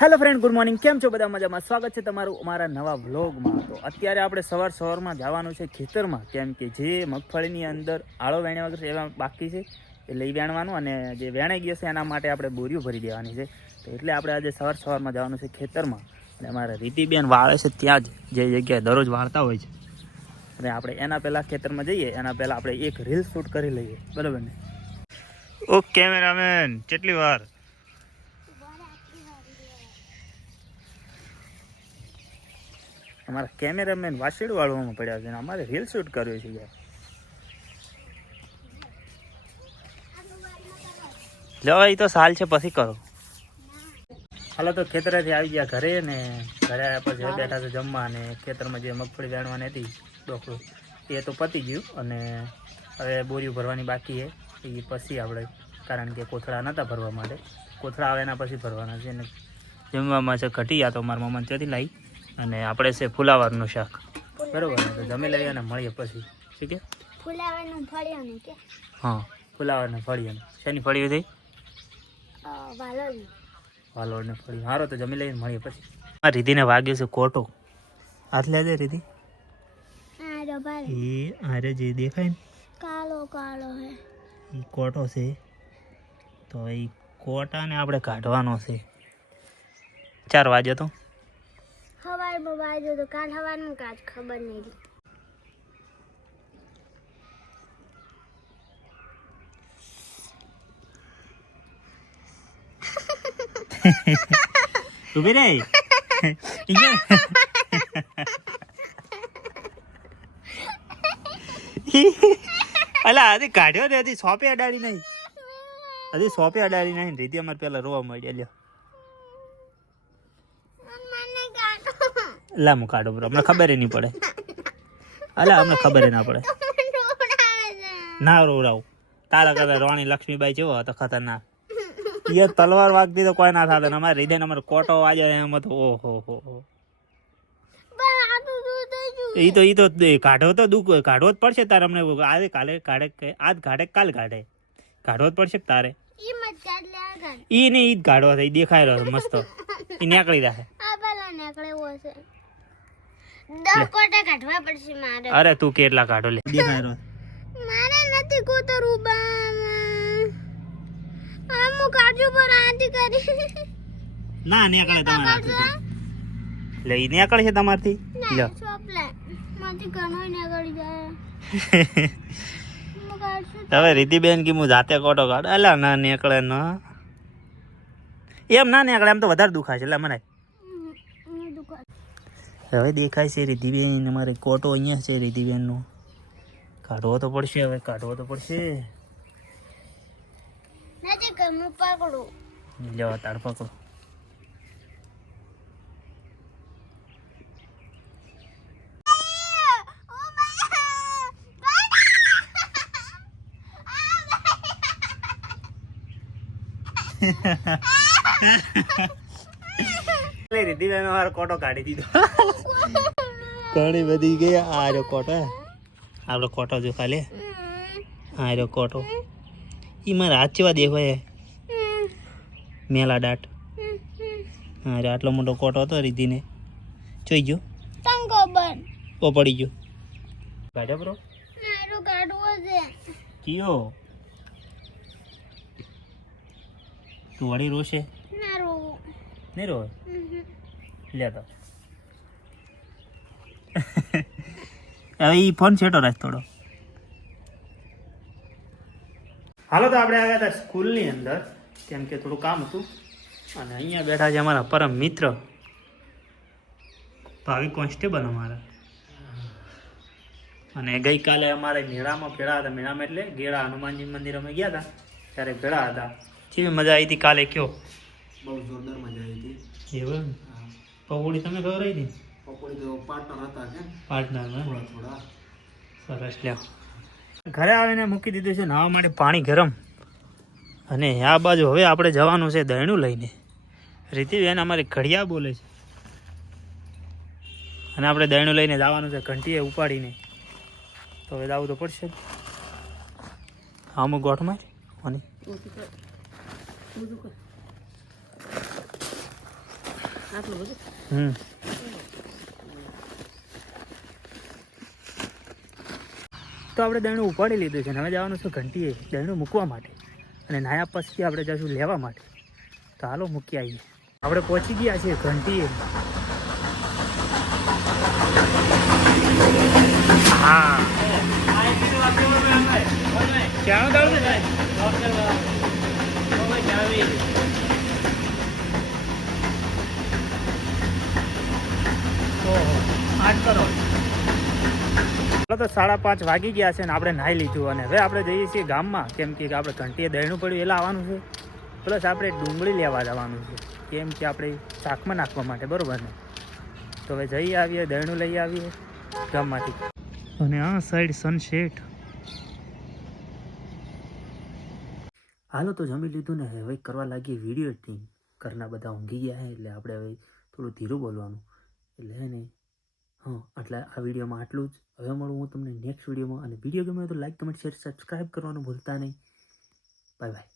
Hello friend, good morning. કેમ છો બધા? મજામાં. સ્વાગત છે તમારું અમારા નવા વ્લોગમાં. તો અત્યારે આપણે સવારમાં જવાનું છે ખેતરમાં, કેમ કે જે મગફળીની અંદર આળો વેણ્યા વગર એવા બાકી છે એ લઈ વેણવાનું, અને જે વેણાઈ ગયો છે એના માટે આપણે બોરીઓ ભરી દેવાની છે. તો એટલે આપણે આજે સવારમાં જવાનું છે ખેતરમાં, અને અમારા રીતિબેન વાળે છે ત્યાં જ જે જગ્યાએ દરરોજ વાળતા હોય છે. અને આપણે એના પહેલાં ખેતરમાં જઈએ એના પહેલાં આપણે એક રીલ શૂટ કરી લઈએ, બરાબર ને? ઓ કેમેરામેન, કેટલી વાર અમારા કેમેરામેન વાસેડું વાળવામાં પડ્યા છે, અમારે રીલ શૂટ કર્યું છે યાર. જવા એ તો સાલ છે પછી કરો. હાલો તો ખેતરેથી આવી ગયા ઘરે, ને ઘરે આવ્યા પછી બેઠા છે જમવા, અને ખેતરમાં જે મગફળી વેણવાની હતી ડોકરું એ તો પતી ગયું, અને હવે બોરીઓ ભરવાની બાકી છે એ પછી આપણે, કારણ કે કોથળા નહોતા ભરવા માટે, કોથળા આવે એના પછી ભરવાના છે. અને જમવામાં છે ઘટી, તો મારા મમ્માને ત્યાંથી લાવી, અને આપણે છે ફુલાવરનું શાક, બરોબર ને? તો જમી લઈએ અને મળીએ પછી. ઠીક છે? ફુલાવરનું ફળિયાનું કે? હા, ફુલાવરનું ફળિયાનું. શેની ફળિયું થઈ? વાલોડને ફળી. સારો, તો જમી લઈને મળીએ પછી. આ રીતિને વાગ્યો છે કોટો. હાથ લે દે રીતિ. એ આરે જે દેખાય ને કાળો કાળો હે એ કોટો છે. તો એ કોટાને આપણે કાઢવાનો છે. 4 વાગે તો હવારમાં વાગ્યો તો કાલ હવાનું કાજ ખબર નહીં. ઉભી રે. અલા હજી કાઢ્યો ને, હજી સોંપે અડાડી નહીં, હજી સોંપે અડાડી નહીં. રીતિ અમારે પેલા રોવા મળી. લ્યો લા હું કાઢો બરો, અમને ખબર નહીં પડે. અલા અમને ખબર ના પડે. ના રોવડાવું. તારા કરતા રાણી લક્ષ્મીબાઈ જેવો હતો ખતરનાક. એ તલવાર વાગતી તો કોઈ ના થતા. અમારે હૃદય અમારે કોટો વાગે એમાં તો ઓહો હો. એ તો કાઢવો તો દુઃખ કાઢવો જ પડશે તારે. અમને આજે કાલે કાઢે, આજ કાઢે કાલ કાઢે, કાઢવો જ પડશે તારે. ઈ ને ઈ જ કાઢવો છે. દેખાય રહ્યો મસ્ત, ઈ નીકળી જશે. અરે તું કેટલા કાઢો લે. દેખાય રહ્યો મારે નથી કોતરું બા. આમ કાઢું પર આંટી કરી. ના નીકળે તમારે. લે ઈ નીકળે છે તમારથી. લ્યો હવે રીતિબેન કે હું જાતે કોટો કાઢ. અલા ના નીકળે ન, એમ ના નીકળે. એમ તો વધારે દુખાય છે. એટલે મને હવે દેખાય છે રીતિબેન. અમારે કોટો અહીંયા છે રીતિબેન નો. કાઢવો તો પડશે, હવે કાઢવો તો પડશે. લ્યો તાર પકડો. રીતિબેન મારો કોટો કાઢી દીધો. ઘણી બધી ગઈ. આ રહ્યો કોટો, આપણો કોટો જો ખાલી. આ રહ્યો કોટો. ઈ મારા હાથ જેવા દેખાય, મેલા દાટ. હા રે, આટલો મોટો કોટો હતો રીતિને. જોઈ ગયો ઓ પડી ગયો. કાઢ્યો બ્રો. કયો તું વળી રોશે? નહીં રોવે. લે તો હવે ઈ ફોન છેટો રાખ થોડો. હાલો તો આપણે આવ્યા હતા સ્કૂલની અંદર, કેમ કે થોડું કામ હતું. અને અહીંયા બેઠા છે અમારા પરમ મિત્ર ભાવિ કોન્સ્ટેબલ અમારા. અને ગઈકાલે અમારે મેળામાં ભેળા હતા. મેળામાં એટલે ગેળા હનુમાનજી મંદિર અમે ગયા હતા ત્યારે ભેળા હતા. કેવી મજા આવી હતી કાલે? કયો? બહુ જોરદાર મજા આવી હતી. એવું? પકોડી તમે ખવડાવી હતી? પકોડી તો પાર્ટનર હતા કે પાર્ટનર થોડા. સરસ. લ્યો ઘરે આવીને મૂકી દીધું છે નાહવા માટે પાણી ગરમ. અને આ બાજુ હવે આપણે જવાનું છે દહીણું લઈને. રીતિબેન અમારી ઘડિયા બોલે છે, અને આપણે દહીણું લઈને જવાનું છે ઘંટીએ ઉપાડીને. તો હવે જવું તો પડશે. અમુક ગોઠમાં આટલું બધું તો આપણે દહીણું ઉપાડી લીધું છે ને હવે જવાનું છે ઘંટીએ દહીણું મૂકવા માટે અને નાયા પછી આપણે જશું લેવા માટે. તો હાલો મૂકી આવીએ. આપણે પહોંચી ગયા છીએ ઘંટીએ. હા ક્યાંનો દાડો છે? ઓહો 8 કરોડ. તો 5:30 વાગી ગયા છે ને આપણે નાહી લીધું અને હવે આપણે જઈએ છીએ ગામમાં, કેમ કે આપણે ઘંટીએ દહીણું પડ્યું એટલે આવવાનું છે. પ્લસ આપણે ડુંગળી લેવા જવાનું છે, કેમ કે આપણે શાકમાં નાખવા માટે, બરાબર ને? તો હવે જઈ આવીએ, દહીણું લઈ આવીએ ગામમાંથી. અને આ સાઈડ સનસેટ. હાલો તો જમી લીધું ને હવે કરવા લાગીએ વિડીયો એડિટિંગ. ઘરના બધા ઊંઘી ગયા છે એટલે આપણે હવે થોડું ધીરું બોલવાનું એટલે હે ને. એટલે આ વિડીયોમાં આટલું જ. હવે મળું હું તમને નેક્સ્ટ વિડીયોમાં. અને વિડીયો ગમે તો લાઈક, કમેન્ટ, શેર, સબસ્ક્રાઈબ કરવાનું ભૂલતા નહીં. Bye bye.